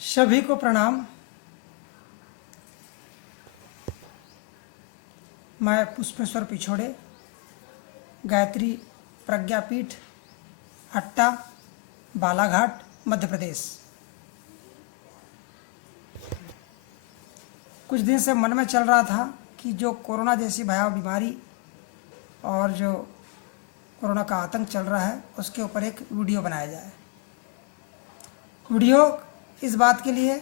सभी को प्रणाम। मैं पुष्पेश्वर पिछोड़े, गायत्री प्रज्ञापीठ, हट्टा, बालाघाट, मध्य प्रदेश। कुछ दिन से मन में चल रहा था कि जो कोरोना जैसी भयावह बीमारी और जो कोरोना का आतंक चल रहा है उसके ऊपर एक वीडियो बनाया जाए। वीडियो इस बात के लिए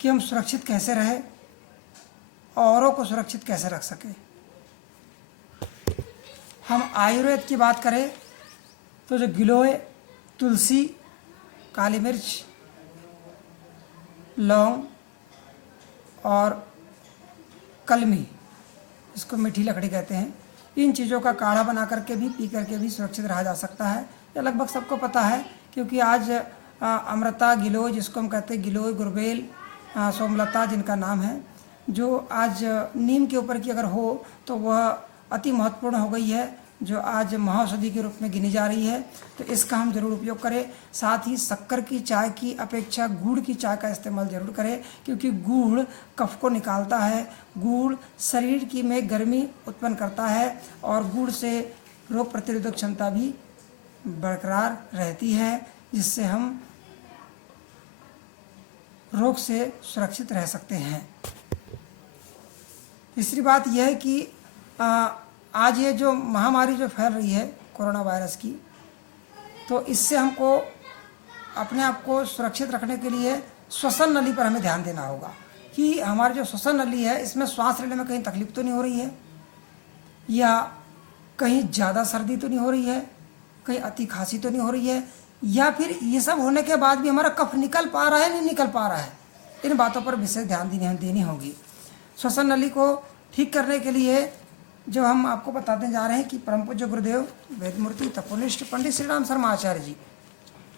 कि हम सुरक्षित कैसे रहें, औरों को सुरक्षित कैसे रख सकें। हम आयुर्वेद की बात करें तो जो गिलोय, तुलसी, काली मिर्च, लौंग और कलमी, इसको मीठी लकड़ी कहते हैं, इन चीज़ों का काढ़ा बना करके भी पी करके भी सुरक्षित रहा जा सकता है। ये लगभग सबको पता है, क्योंकि आज अमृता, गिलोय जिसको हम कहते हैं, गिलोय, गुरबेल, सोमलता जिनका नाम है, जो आज नीम के ऊपर की अगर हो तो वह अति महत्वपूर्ण हो गई है, जो आज महाऔषधि के रूप में गिनी जा रही है। तो इसका हम ज़रूर उपयोग करें। साथ ही शक्कर की चाय की अपेक्षा गुड़ की चाय का इस्तेमाल ज़रूर करें, क्योंकि गुड़ कफ को निकालता है, गुड़ शरीर की में गर्मी उत्पन्न करता है और गुड़ से रोग प्रतिरोधक क्षमता भी बरकरार रहती है, जिससे हम रोग से सुरक्षित रह सकते हैं। तीसरी बात यह है कि आज ये जो महामारी जो फैल रही है कोरोना वायरस की, तो इससे हमको अपने आप को सुरक्षित रखने के लिए श्वसन नली पर हमें ध्यान देना होगा कि हमारी जो श्वसन नली है इसमें सांस लेने में कहीं तकलीफ तो नहीं हो रही है, या कहीं ज़्यादा सर्दी तो नहीं हो रही है, कहीं अति खांसी तो नहीं हो रही है, या फिर ये सब होने के बाद भी हमारा कफ निकल पा रहा है नहीं निकल पा रहा है। इन बातों पर विशेष ध्यान देनी होगी। श्वसन नली को ठीक करने के लिए जो हम आपको बताते जा रहे हैं कि परम पूज्य गुरुदेव वेदमूर्ति तपोनिष्ठ पंडित श्री राम शर्मा आचार्य जी,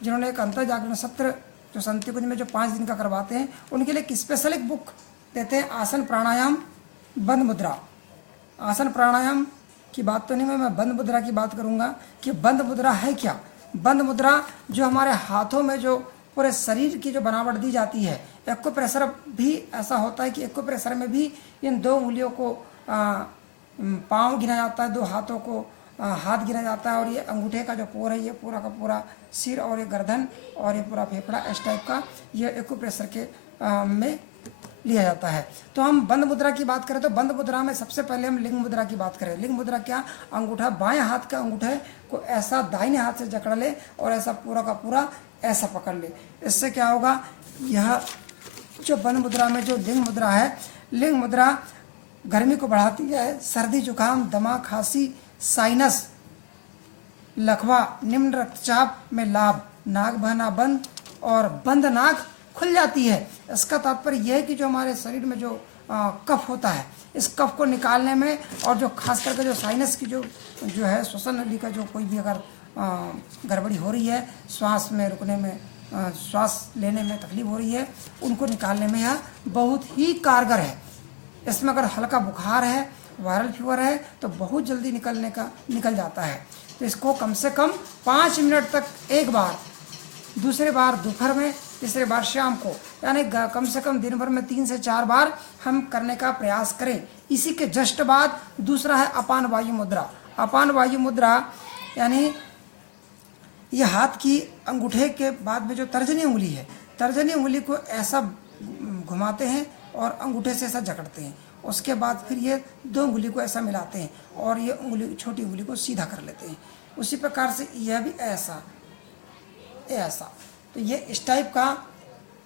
जिन्होंने एक अंतर जागरण सत्र जो संति कुंज में जो 5 दिन का करवाते हैं, उनके लिए एक स्पेशल एक बुक देते हैं, आसन प्राणायाम बंद मुद्रा। आसन प्राणायाम की बात तो नहीं, मैं बंद मुद्रा की बात करूँगा कि बंद मुद्रा है क्या। बंद मुद्रा जो हमारे हाथों में जो पूरे शरीर की जो बनावट दी जाती है, एक्को प्रेशर भी ऐसा होता है कि एक्को प्रेशर में भी इन 2 उंगलियों को पाँव गिना जाता है, 2 हाथों को हाथ गिना जाता है, और ये अंगूठे का जो पोर है ये पूरा का पूरा सिर और ये गर्दन और ये पूरा फेफड़ा इस टाइप का ये एक्को प्रेशर के में लिया जाता है। तो हम बंद मुद्रा की बात करें तो बंद मुद्रा में सबसे पहले हम लिंग मुद्रा की बात करें। लिंग मुद्रा क्या, अंगूठा बाएं हाथ का अंगूठे को ऐसा दाहिने हाथ से जकड़ ले और ऐसा पूरा का पूरा ऐसा पकड़ ले। इससे क्या होगा, यह जो बंद मुद्रा में जो लिंग मुद्रा है, लिंग मुद्रा गर्मी को बढ़ाती है, सर्दी जुकाम, दमा, खांसी, साइनस, लकवा, निम्न रक्तचाप में लाभ, नाक बहना बंद और बंद नाक खुल जाती है। इसका तात्पर्य यह है कि जो हमारे शरीर में जो कफ होता है, इस कफ को निकालने में, और जो खास करके जो साइनस की जो है श्वसन नली का जो कोई भी अगर गड़बड़ी हो रही है, श्वास में रुकने में, श्वास लेने में तकलीफ हो रही है, उनको निकालने में यह बहुत ही कारगर है। इसमें अगर हल्का बुखार है, वायरल फीवर है, तो बहुत जल्दी निकल जाता है। तो इसको कम से कम 5 मिनट तक एक बार, दूसरे बार दोपहर में, तीसरे बार शाम को, यानी कम से कम दिन भर में 3 से 4 बार हम करने का प्रयास करें। इसी के जस्ट बाद दूसरा है अपान वायु मुद्रा। अपान वायु मुद्रा यानी ये हाथ की अंगूठे के बाद में जो तर्जनी उंगली है, तर्जनी उंगली को ऐसा घुमाते हैं और अंगूठे से ऐसा जकड़ते हैं। उसके बाद फिर ये 2 उंगली को ऐसा मिलाते हैं और ये उंगली, छोटी उंगली को सीधा कर लेते हैं। उसी प्रकार से यह भी ऐसा। तो ये इस टाइप का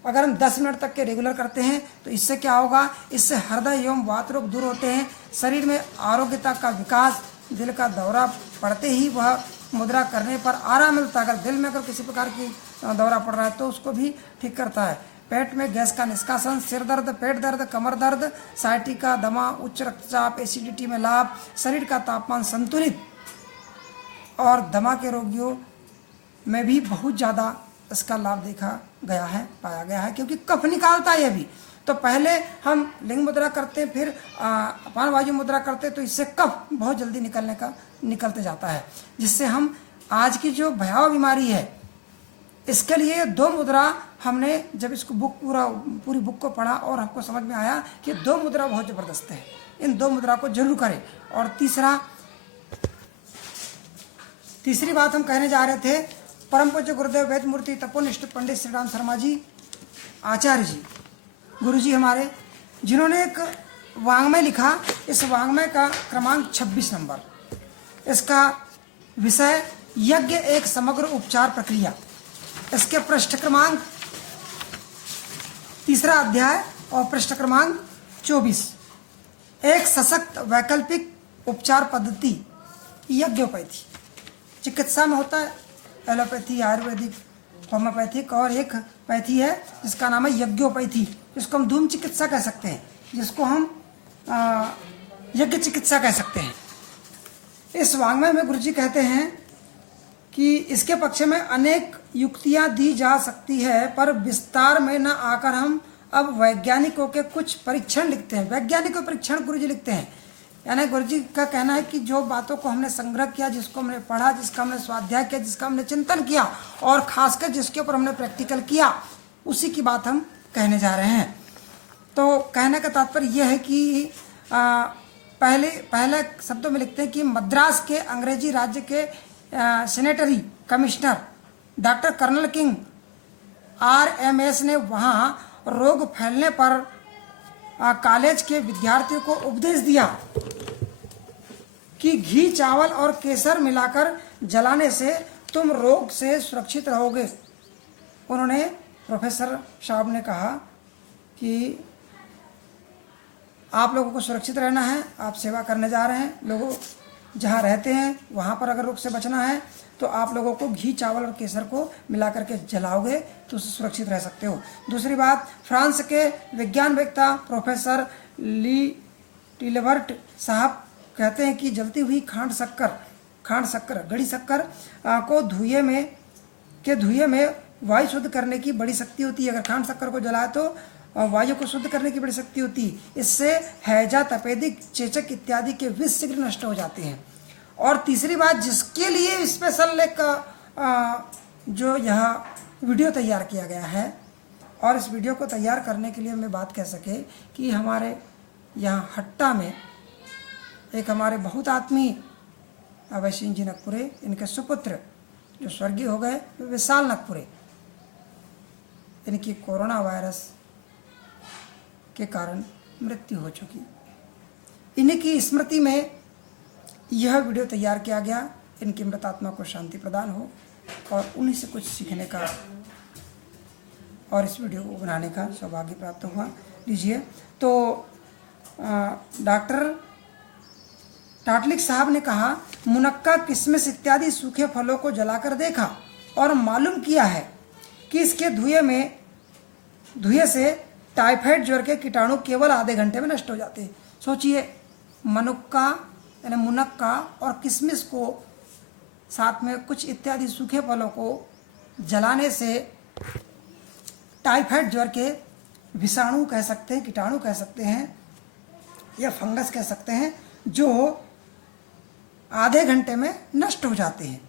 अगर हम 10 मिनट तक के रेगुलर करते हैं तो इससे क्या होगा, इससे हृदय एवं वात रोग दूर होते हैं, शरीर में आरोग्यता का विकास, दिल का दौरा पड़ते ही वह मुद्रा करने पर आराम मिलता है। अगर दिल में अगर किसी प्रकार की दौरा पड़ रहा है तो उसको भी ठीक करता है। पेट में गैस का निष्कासन, सिर दर्द, पेट दर्द, कमर दर्द, साइटिका, दमा, उच्च रक्तचाप, एसिडिटी में लाभ, शरीर का तापमान संतुलित, और दमा के रोगियों में भी बहुत ज़्यादा इसका लाभ पाया गया है, क्योंकि कफ निकालता है ये भी। तो पहले हम लिंग मुद्रा करते हैं, फिर अपान वायु मुद्रा करते हैं, तो इससे कफ बहुत जल्दी निकलते जाता है, जिससे हम आज की जो भयावह बीमारी है इसके लिए 2 मुद्रा हमने जब इसको पूरी बुक को पढ़ा और हमको समझ में आया कि 2 मुद्रा बहुत ज़बरदस्त है, इन 2 मुद्रा को जरूर करें। और तीसरी बात हम कहने जा रहे थे, परम पूज्य गुरुदेव वेद मूर्ति तपोनिष्ठ पंडित श्री राम शर्मा जी आचार्य जी, गुरु जी हमारे, जिन्होंने एक वाङ्मय लिखा। इस वाङ्मय का क्रमांक 26 नंबर, इसका विषय यज्ञ एक समग्र उपचार प्रक्रिया। इसके पृष्ठ क्रमांक 3 अध्याय और पृष्ठ क्रमांक 24, एक सशक्त वैकल्पिक उपचार पद्धति यज्ञोपैथी। चिकित्सा में होता है एलोपैथी, आयुर्वेदिक, होम्योपैथिक, और एक पैथी है जिसका नाम है यज्ञोपैथी, जिसको हम धूम चिकित्सा कह सकते हैं, जिसको हम यज्ञ चिकित्सा कह सकते हैं। इस वाङ्मय में गुरुजी कहते हैं कि इसके पक्ष में अनेक युक्तियां दी जा सकती है, पर विस्तार में न आकर हम अब वैज्ञानिकों के कुछ परीक्षण लिखते हैं। वैज्ञानिकों परीक्षण गुरुजी लिखते हैं, यानी गुरुजी का कहना है कि जो बातों को हमने संग्रह किया, जिसको हमने पढ़ा, जिसका हमने स्वाध्याय किया, जिसका हमने चिंतन किया, और खासकर जिसके ऊपर हमने प्रैक्टिकल किया, उसी की बात हम कहने जा रहे हैं। तो कहने का तात्पर्य यह है कि पहले शब्दों में लिखते हैं कि मद्रास के अंग्रेजी राज्य के sanitary commissioner doctor colonel King RMS ने वहाँ रोग फैलने पर कॉलेज के विद्यार्थियों को उपदेश दिया कि घी, चावल और केसर मिलाकर जलाने से तुम रोग से सुरक्षित रहोगे। उन्होंने, प्रोफेसर साहब ने कहा कि आप लोगों को सुरक्षित रहना है, आप सेवा करने जा रहे हैं, लोगों जहाँ रहते हैं वहाँ पर अगर रोग से बचना है तो आप लोगों को घी, चावल और केसर को मिला करके जलाओगे तो उससे सुरक्षित रह सकते हो। दूसरी बात, फ्रांस के विज्ञानवेत्ता प्रोफेसर ली टिलबर्ट साहब कहते हैं कि जलती हुई खांड शक्कर, गड़ी शक्कर को धुएं में वायु शुद्ध करने की बड़ी शक्ति होती है। अगर खांड शक्कर को जलाए तो वायु को शुद्ध करने की बड़ी शक्ति होती है। इससे हैजा, तपेदिक, चेचक इत्यादि के विष शीघ्र नष्ट हो जाते हैं। और तीसरी बात, जिसके लिए स्पेशल एक जो यह वीडियो तैयार किया गया है, और इस वीडियो को तैयार करने के लिए हमें बात कह सके कि हमारे यहाँ हट्टा में एक हमारे बहुत आत्मीय अभय सिंह जी नकपुरे, इनके सुपुत्र जो स्वर्गीय हो गए विशाल नकपुरे, इनकी कोरोना वायरस के कारण मृत्यु हो चुकी। इन्हीं की स्मृति में यह वीडियो तैयार किया गया। इनकी मृत आत्मा को शांति प्रदान हो और उन्हीं से कुछ सीखने का और इस वीडियो को बनाने का सौभाग्य प्राप्त हुआ। लीजिए, तो डॉक्टर टाटलिक साहब ने कहा, मुनक्का, किशमिश इत्यादि सूखे फलों को जलाकर देखा और मालूम किया है कि इसके धुएं से टाइफाइड ज्वर के कीटाणु केवल आधे घंटे में नष्ट हो जाते हैं। सोचिए, मनुक्का यानी मुनक्का और किशमिश को साथ में कुछ इत्यादि सूखे फलों को जलाने से टाइफाइड ज्वर के विषाणु कह सकते हैं, कीटाणु कह सकते हैं, या फंगस कह सकते हैं, जो आधे घंटे में नष्ट हो जाते हैं,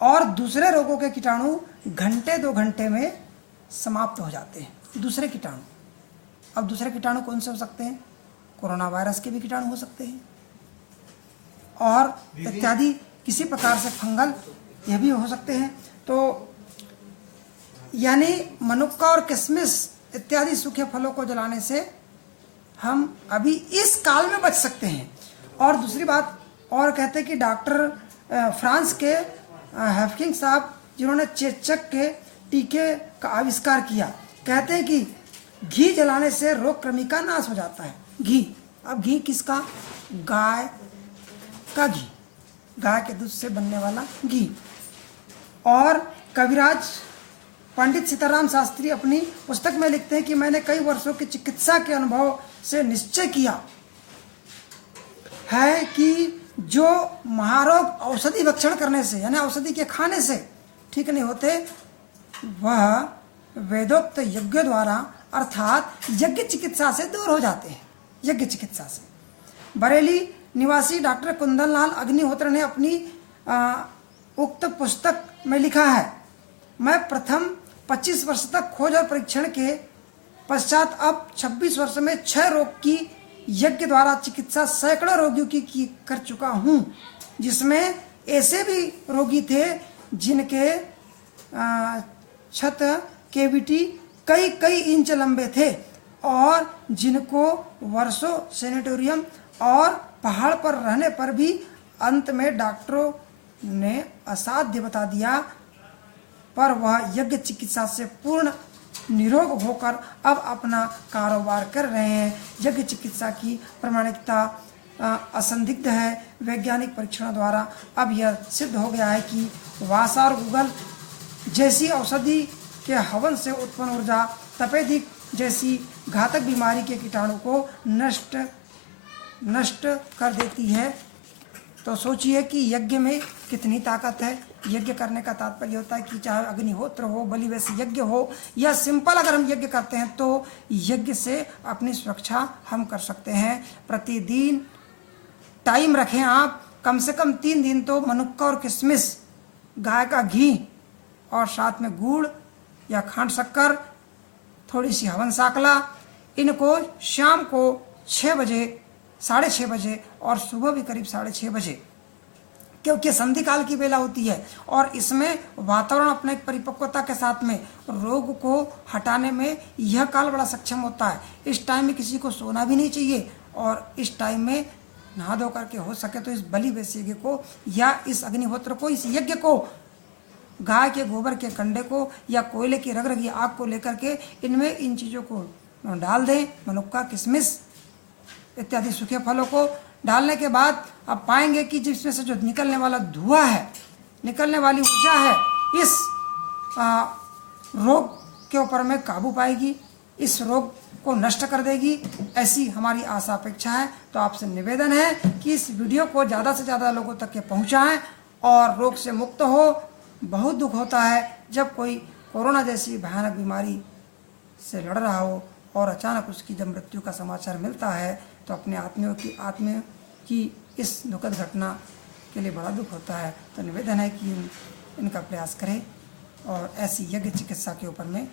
और दूसरे रोगों के कीटाणु घंटे 2 घंटे में समाप्त हो जाते हैं। दूसरे कीटाणु, अब दूसरे कीटाणु कौन से हो सकते हैं? कोरोना वायरस के भी कीटाणु हो सकते हैं, और इत्यादि किसी प्रकार से फंगल ये भी हो सकते हैं। तो यानी मनुक्का और किशमिश इत्यादि सूखे फलों को जलाने से हम अभी इस काल में बच सकते हैं। और दूसरी बात और कहते हैं कि डॉक्टर फ्रांस के हैफकिंग साहब, जिन्होंने चेचक के टीके का आविष्कार किया, कहते हैं कि घी जलाने से रोग कृमि का नाश हो जाता है। घी, अब घी किसका? गाय का घी, गाय के दूध से बनने वाला घी। और कविराज पंडित सीताराम शास्त्री अपनी पुस्तक में लिखते हैं कि मैंने कई वर्षों की चिकित्सा के अनुभव से निश्चय किया है कि जो महारोग औषधि भक्षण करने से यानी औषधि के खाने से ठीक नहीं होते, वह वेदोक्त यज्ञ द्वारा अर्थात यज्ञ चिकित्सा से दूर हो जाते हैं। यज्ञ चिकित्सा से बरेली निवासी डॉक्टर कुंदन लाल अग्निहोत्र ने अपनी उक्त पुस्तक में लिखा है, मैं प्रथम 25 वर्ष तक खोज और परीक्षण के पश्चात अब 26 वर्ष में 6 रोग की यज्ञ द्वारा चिकित्सा सैकड़ों रोगियों की कर चुका हूँ, जिसमें ऐसे भी रोगी थे जिनके छत कैविटी कई कई इंच लंबे थे और जिनको वर्षों सैनिटोरियम और पहाड़ पर रहने पर भी अंत में डॉक्टरों ने असाध्य बता दिया, पर वह यज्ञ चिकित्सा से पूर्ण निरोग होकर अब अपना कारोबार कर रहे हैं। यज्ञ चिकित्सा की प्रामाणिकता असंदिग्ध है। वैज्ञानिक परीक्षणों द्वारा अब यह सिद्ध हो गया है कि वासा और गूगल जैसी औषधि के हवन से उत्पन्न ऊर्जा तपेदिक जैसी घातक बीमारी के कीटाणु को नष्ट कर देती है। तो सोचिए कि यज्ञ में कितनी ताकत है। यज्ञ करने का तात्पर्य होता है कि चाहे अग्निहोत्र हो, बलि वैसे यज्ञ हो या सिंपल अगर हम यज्ञ करते हैं तो यज्ञ से अपनी सुरक्षा हम कर सकते हैं। प्रतिदिन टाइम रखें आप, कम से कम 3 दिन तो मनुक्का और किशमिश, गाय का घी और साथ में गुड़ या खांड शक्कर, थोड़ी सी हवन साकला, इनको शाम को 6 बजे, 6:30 बजे और सुबह भी करीब 6:30 बजे, क्योंकि संधि काल की बेला होती है और इसमें वातावरण अपने एक परिपक्वता के साथ में रोग को हटाने में यह काल बड़ा सक्षम होता है। इस टाइम में किसी को सोना भी नहीं चाहिए और इस टाइम में नहा धो करके हो सके तो इस बलि वैसे यज्ञ को या इस अग्निहोत्र को, इस यज्ञ को, गाय के गोबर के कंडे को या कोयले की रग रगी आग को लेकर के इनमें इन चीज़ों को डाल दें, मनुक्का, किशमिश इत्यादि सूखे फलों को डालने के बाद आप पाएंगे कि जिसमें से जो निकलने वाला धुआं है, निकलने वाली ऊर्जा है, इस रोग के ऊपर में काबू पाएगी, इस रोग को नष्ट कर देगी, ऐसी हमारी आशा अपेक्षा है। तो आपसे निवेदन है कि इस वीडियो को ज़्यादा से ज़्यादा लोगों तक के पहुँचाएँ और रोग से मुक्त हो। बहुत दुख होता है जब कोई कोरोना जैसी भयानक बीमारी से लड़ रहा हो और अचानक उसकी जब मृत्यु का समाचार मिलता है तो अपने आत्मियों की इस दुखद घटना के लिए बड़ा दुख होता है। तो निवेदन है कि इनका प्रयास करें और ऐसी यज्ञ चिकित्सा के ऊपर में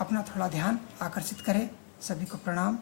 अपना थोड़ा ध्यान आकर्षित करें। सभी को प्रणाम।